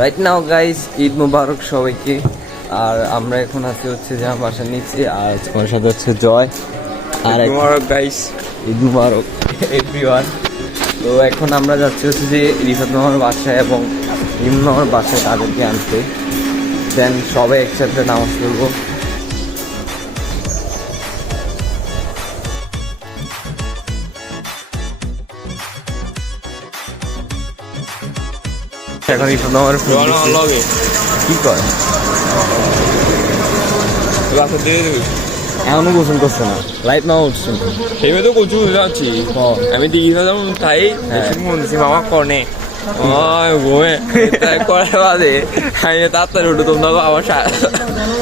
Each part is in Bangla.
রাইট নাও গাইস, ঈদ মুবারক সবাইকে। আর আমরা এখন আছি হচ্ছে যে আমার বাসার নিচে, আর তোমার সাথে হচ্ছে জয়। আর মুবারক গাইস, ঈদ মুবারক এভরিওয়ান। তো এখন আমরা যাচ্ছি হচ্ছে যে রিফাত মামার বাসায় এবং ইমন মামার বাসায় তাদেরকে আনতে। দেন সবাই একসাথে নামাজ পড়বো। এখন রিফাত মামার কি করে এমনও গোসল করছে না, লাইট মামা উঠছে সেভাবে তো কচু যাচ্ছি আমি দিঘা যেমন তাই মনছি মামা কনে ঘুমে করে বাদে আমি তাড়াতাড়ি উঠো তোমরা আমার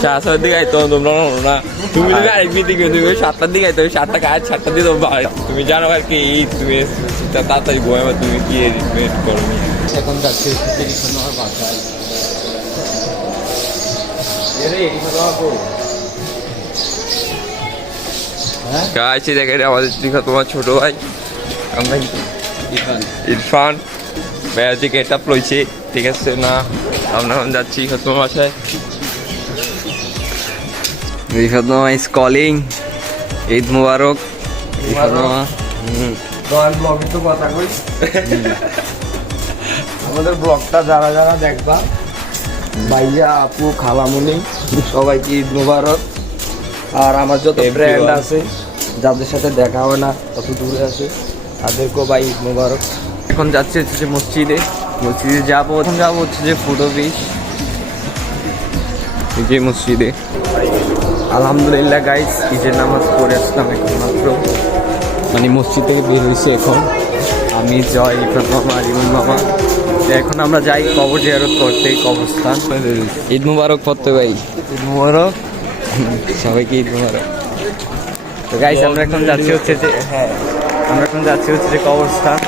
সাড়ে দিকে আইতো তোমরা না তুমি যদি আরেক দিকে তুমি 7টার দিকে আইতো 7টা কাজ 7টা দিয়ে তোমরা তুমি জানো আর কি তুমি তাড়াতাড়ি ঘুমে তুমি কি রিকমেন্ড করো। এখন যাচ্ছে বাসায়। গাইছি দেখে আমাদের দিঘা তোমার ছোট ভাই আমরা ইরফান ভাইয়ের দিকে এটা লইছি, ঠিক আছে না? আমরা এখন যাচ্ছি তোমার বাসায়। রিফাত মামা ইজ কলিং। ঈদ মুবারক রিফাত মামা। ব্লগে তো কথা কই, আমাদের ব্লগটা যারা যারা দেখবা ভাইয়া আপু খালামুনি সবাইকে ঈদ মুবারক। আর আমার যত ফ্রেন্ড আছে যাদের সাথে দেখা হয় না কত দূরে আছে তাদেরকেও ভাই ঈদ মুবারক। এখন যাচ্ছে হচ্ছে যে মসজিদে যাবো। এখন যাবো হচ্ছে যে ফুড অফিস যে মসজিদে। আলহামদুলিল্লাহ গাইস, ঈদের নামাজ পড়ে আসলাম এখন মাত্র, মানে মসজিদ থেকে বের হয়েছে এখন আমি, জয়, রিফাত মামা আর ইমন মামা। এখন আমরা যাই কবর জিয়ারত করতে, কবরস্থান। ঈদ মুবারক পড়তে ভাই, ঈদ মুবারক সবাইকে, ঈদ মুবারক। তো গাইস আমরা এখন যাচ্ছি হচ্ছে যে আমরা এখন যাচ্ছি হচ্ছে যে কবরস্থান।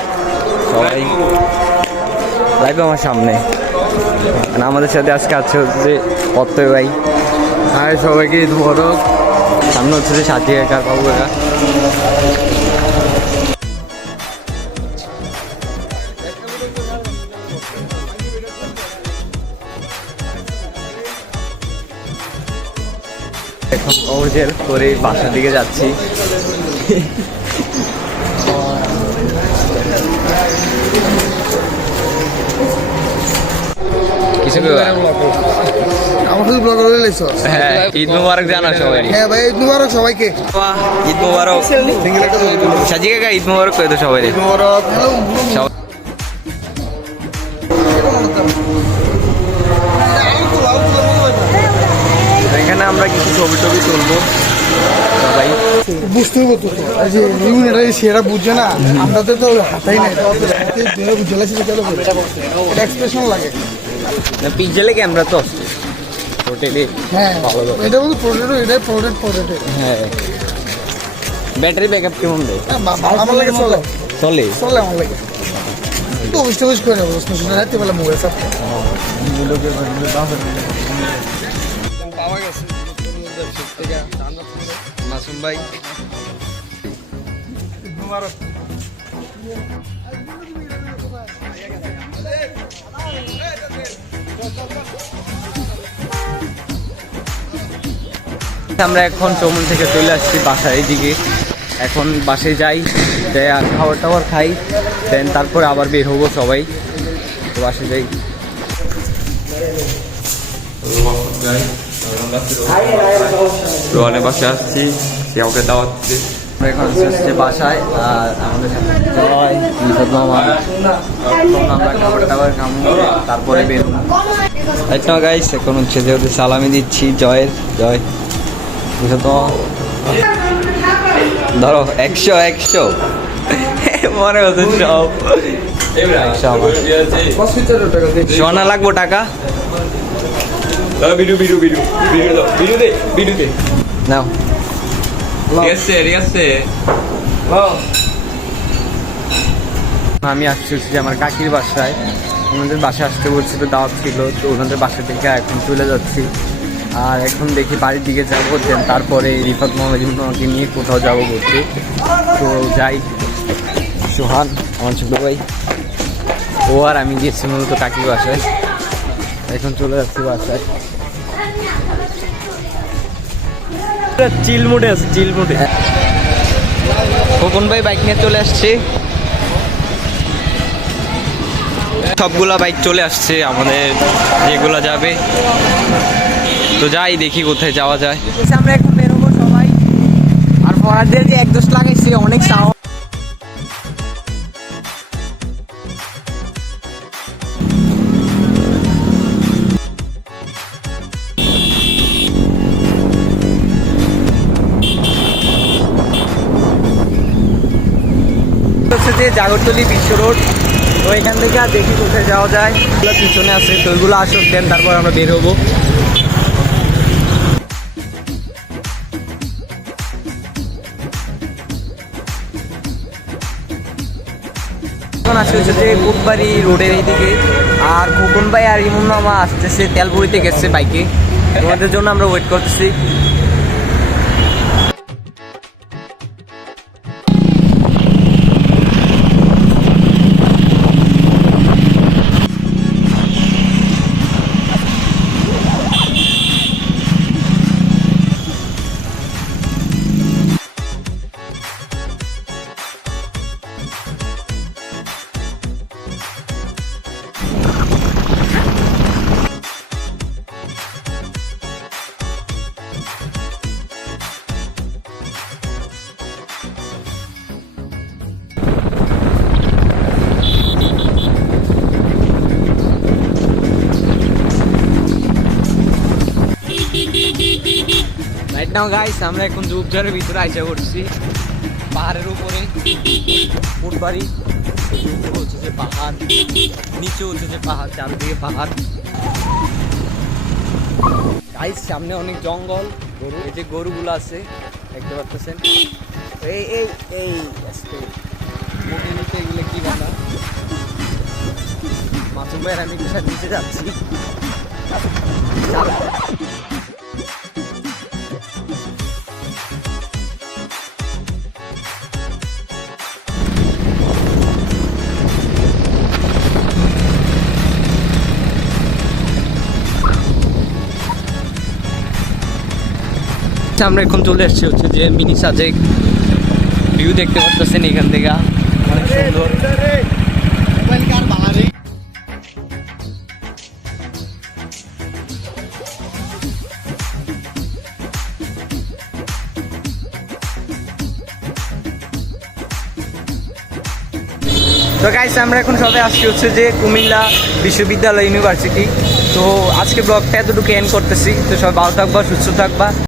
সবাই লাইভ আমার সামনে, মানে আমাদের সাথে আজকে আছে হচ্ছে যে পড়তে ভাই। হাই সবাইকে ঈদ মুবারক। সামনে হচ্ছে যে সাথী একার বাবুরা। এখন কবর জিয়ারত করে বাসার দিকে যাচ্ছি। কিছু আমার শুধু ব্লগ করে লাইছো। হ্যাঁ, ঈদ মুবারক জানা সবাই। হ্যাঁ ভাই, ঈদ মুবারক সবাইকে। ঈদ মুবারক সাজি কাকা, ঈদ মুবারক করে তো সবাই। ঈদ মুবারক। এখানে আমরা কিছু ছবি টবি তুলবো সবাই। বুঝতে হবো তো, এই যে নিউন এটা সেরা বুঝছে না, আমরা তো হাতাই নাই বুঝে লাগছে, এক্সপ্রেশন লাগে না পিকজেলে ক্যামেরা তো টোটালি। হ্যাঁ এটা বলতে প্রোডাক্ট, এটাই প্রোডাক্ট। হ্যাঁ, ব্যাটারি ব্যাকআপ কেমন দেয়? আমার লাগে চলে চলে চলে আমার লাগে তো অবশ্যই করে রাতে বেলা মোবাইল সাথে পাওয়া গেছে মাসুম ভাই। আমরা এখন চৌমুন থেকে চলে আসছি বাসার এইদিকে। এখন বাসায় যাই, খাবার টাবার খাই, দেন তারপরে আবার বের হবো সবাই। তো বাসায় যাই। রোহানের বাসায় আসছি, সে আমাকে দাওয়াত দিচ্ছে। আমরা এখন আসছে বাসায়, আর আমাদের সাথে জয়, রিফাত মামা। এখন আমরা খাবার টাবার খাবো, তারপরে বের হবো। না গাইস, এখন হচ্ছে যেহেতু সালামি দিচ্ছি জয়ের, জয় রিফাত মামা। ধরো 100 মনে হচ্ছে সব সোনা লাগবো টাকা। বিডু দে নাও ঠিক আছে। আমি আসছি হচ্ছে যে আমার কাকির বাসায়। ওনাদের বাসায় আসতে বলছিল, দাওয়াত ছিল, তো ওনাদের বাসা থেকে এখন চলে যাচ্ছি। আর এখন দেখি বাড়ির দিকে যাবো, দেন তারপরে রিফাত মামাকে নিয়ে কোথাও যাবো ঘুরতে। তো যাই। সোহান আমার ছোটো ভাই, ও আর আমি গিয়েছি মূলত কাকির বাসায়। এখন চলে যাচ্ছি বাসায়। চিল মোডে আছে, চিল মোডে। খোকন ভাই বাইক নিয়ে চলে আসছে, সবগুলা বাইক চলে আসছে আমাদের যেগুলা যাবে। তো যাই দেখি কোথায় যাওয়া যায়। আমরা এখন বেরোবো সবাই। আর ফরারদের যে একজোস্ট লাগাইছে অনেক সাউন্ড। হচ্ছে যে জাগরতলি বিশ্ব রোড। তো এখান থেকে আর দেখি কোথায় যাওয়া যায়। ওগুলো পিছনে আছে, তো ওইগুলো আসুক, দেন তারপর আমরা বের হবো। এখন আসছে হচ্ছে যে কোটবাড়ি রোডের এইদিকে। আর খোকন ভাই আর ইমন মামা আসতেছে, তেলপুরিতে গেছে বাইকে। তোমাদের জন্য আমরা ওয়েট করতেছি। রাইট নাও গাইস, আমরা এখন ঝোপঝাড়ের ভিতরে আইসা করছি, পাহাড়ের উপরে। কোটবাড়ি উপরে হচ্ছে যে পাহাড়, নিচে হচ্ছে যে পাহাড়, চারদিকে পাহাড়। গাইস সামনে অনেক জঙ্গল, গরু, এই যে গরুগুলো আছে দেখতে পাচ্ছেন। এই এই এই মুখে নিচে এগুলো কি বানা। মাসুম ভাইয়ের আমি নিচে যাচ্ছি। আমরা এখন চলে আসছি হচ্ছে যে মিনি সাজেক। ভিউ দেখতে পাচ্ছেন এখান থেকে, অনেক সুন্দর। তো গাইস আমরা এখন সবাই আসছি হচ্ছে যে কুমিল্লা বিশ্ববিদ্যালয় ইউনিভার্সিটি। তো আজকে ব্লগটা এতটুকু এন্ড করতেছি। তো সবাই ভালো থাকবা, সুস্থ থাকবা।